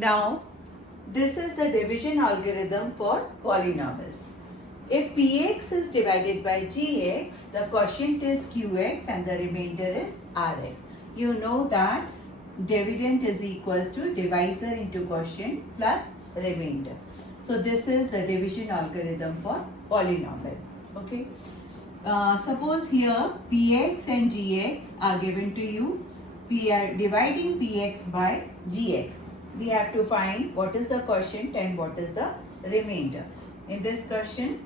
Now, this is the division algorithm for polynomials. If px is divided by gx, the quotient is qx and the remainder is rx. You know that dividend is equals to divisor into quotient plus remainder. So this is the division algorithm for polynomial. Okay. Suppose here px and gx are given to you. We are dividing px by gx. We have to find what is the quotient and what is the remainder. In this question,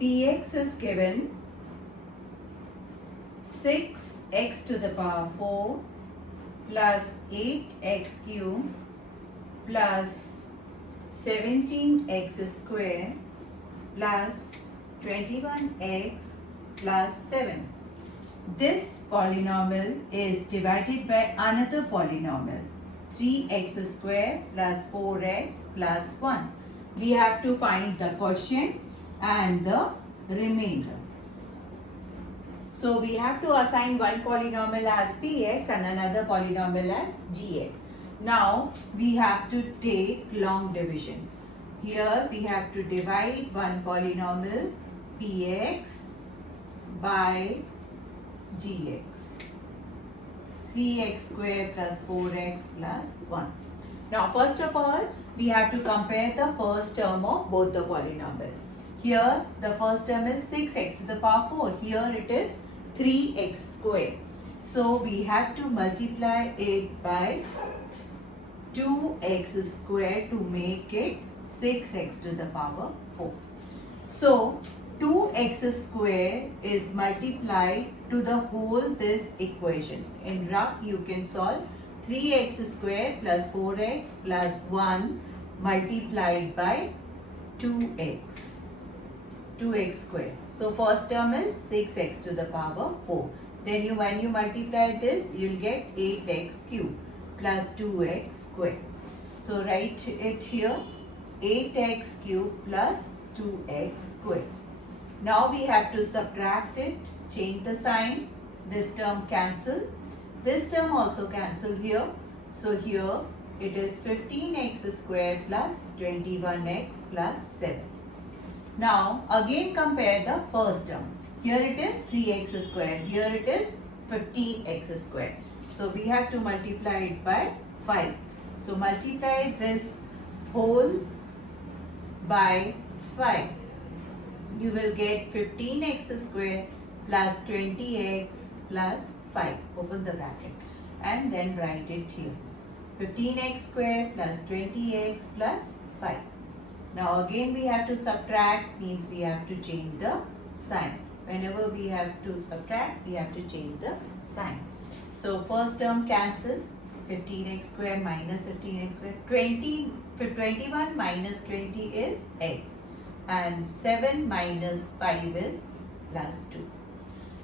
px is given 6x to the power 4 plus 8x cube plus 17x square plus 21x plus 7. This polynomial is divided by another polynomial 3x square plus 4x plus 1. We have to find the quotient and the remainder. So we have to assign one polynomial as px and another polynomial as gx. Now we have to take long division. Here we have to divide one polynomial px by gx. 3x square plus 4x plus 1. Now first of all, we have to compare the first term of both the polynomial. Here the first term is 6x to the power 4. Here it is 3x square. So we have to multiply it by 2x square to make it 6x to the power 4. So 2x square is multiplied to the whole this equation. In rough you can solve 3x square plus 4x plus 1 multiplied by 2x square. So first term is 6x to the power 4. Then when you multiply this, you will get 8x cube plus 2x square. So write it here, 8x cube plus 2x square. Now we have to subtract it, change the sign, this term cancel, this term also cancel here. So here it is 15x square plus 21x plus 7. Now again compare the first term. Here it is 3x square, here it is 15x square. So we have to multiply it by 5. So multiply this whole by 5. You will get 15x square plus 20x plus 5. Open the bracket and then write it here. 15x square plus 20x plus 5. Now again we have to subtract, means we have to change the sign. Whenever we have to subtract, we have to change the sign. So first term cancel, 15x square minus 15x square, 21 minus 20 is x. And 7 minus 5 is plus 2.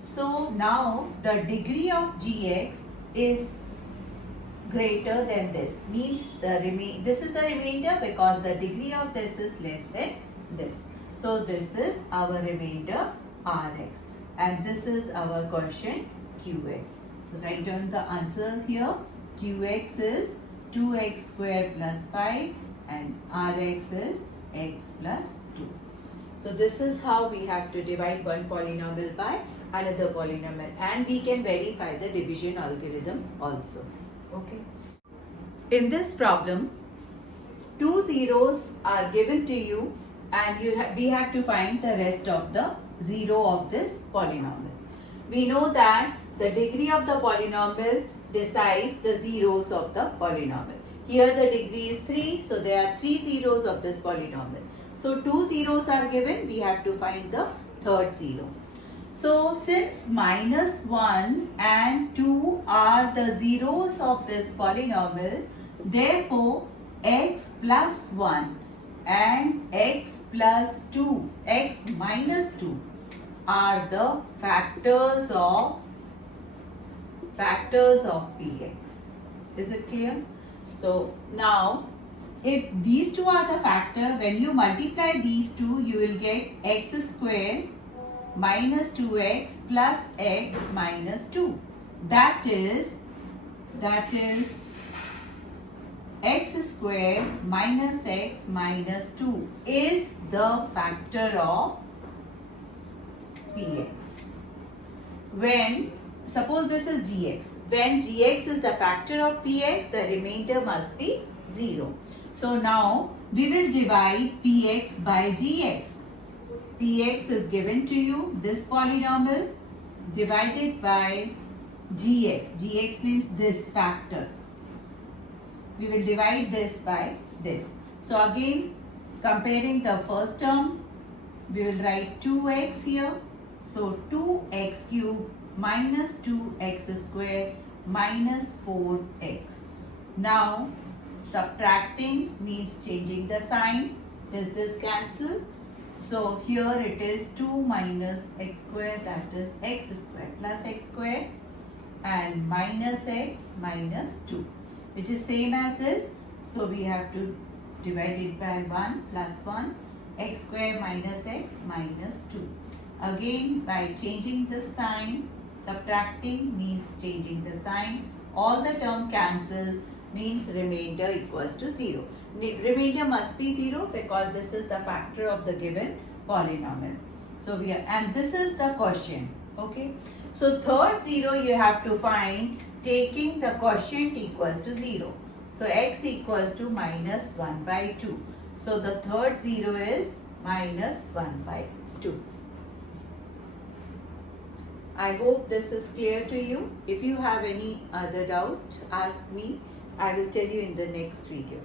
So now the degree of gx is greater than this, means this is the remainder because the degree of this is less than this. So this is our remainder rx and this is our quotient qx. So write down the answer here. Qx is 2x square plus 5 and rx is x plus 2. So this is how we have to divide one polynomial by another polynomial, and we can verify the division algorithm also. Okay. In this problem, two zeros are given to you and we have to find the rest of the zero of this polynomial. We know that the degree of the polynomial decides the zeros of the polynomial. Here the degree is 3, so there are 3 zeros of this polynomial. So 2 zeros are given, we have to find the third zero. So since minus 1 and 2 are the zeros of this polynomial, therefore x plus 1 and x plus 2, x minus 2 are the factors of px. Is it clear? So now if these two are the factor, when you multiply these two, you will get x square minus 2x plus x minus 2. That is x square minus x minus 2 is the factor of px. When, suppose this is gx, when gx is the factor of px, the remainder must be 0. So now we will divide px by gx. Px is given to you, this polynomial, divided by gx. Gx means this factor. We will divide this by this. So again, comparing the first term, we will write 2x here. So 2x cube minus 2x square minus 4x. Now subtracting means changing the sign. Does this cancel? So here it is 2 minus x square, that is x square plus x square, and minus x minus 2, which is same as this. So we have to divide it by 1 plus 1, x square minus x minus 2. Again, by changing the sign, subtracting means changing the sign. All the term cancel means remainder equals to 0. Remainder must be 0 because this is the factor of the given polynomial. So we are, and this is the quotient. Okay. So third 0 you have to find taking the quotient equals to 0. So x equals to minus 1 by 2. So the third 0 is minus 1 by 2. I hope this is clear to you. If you have any other doubt, ask me. I will tell you in the next video.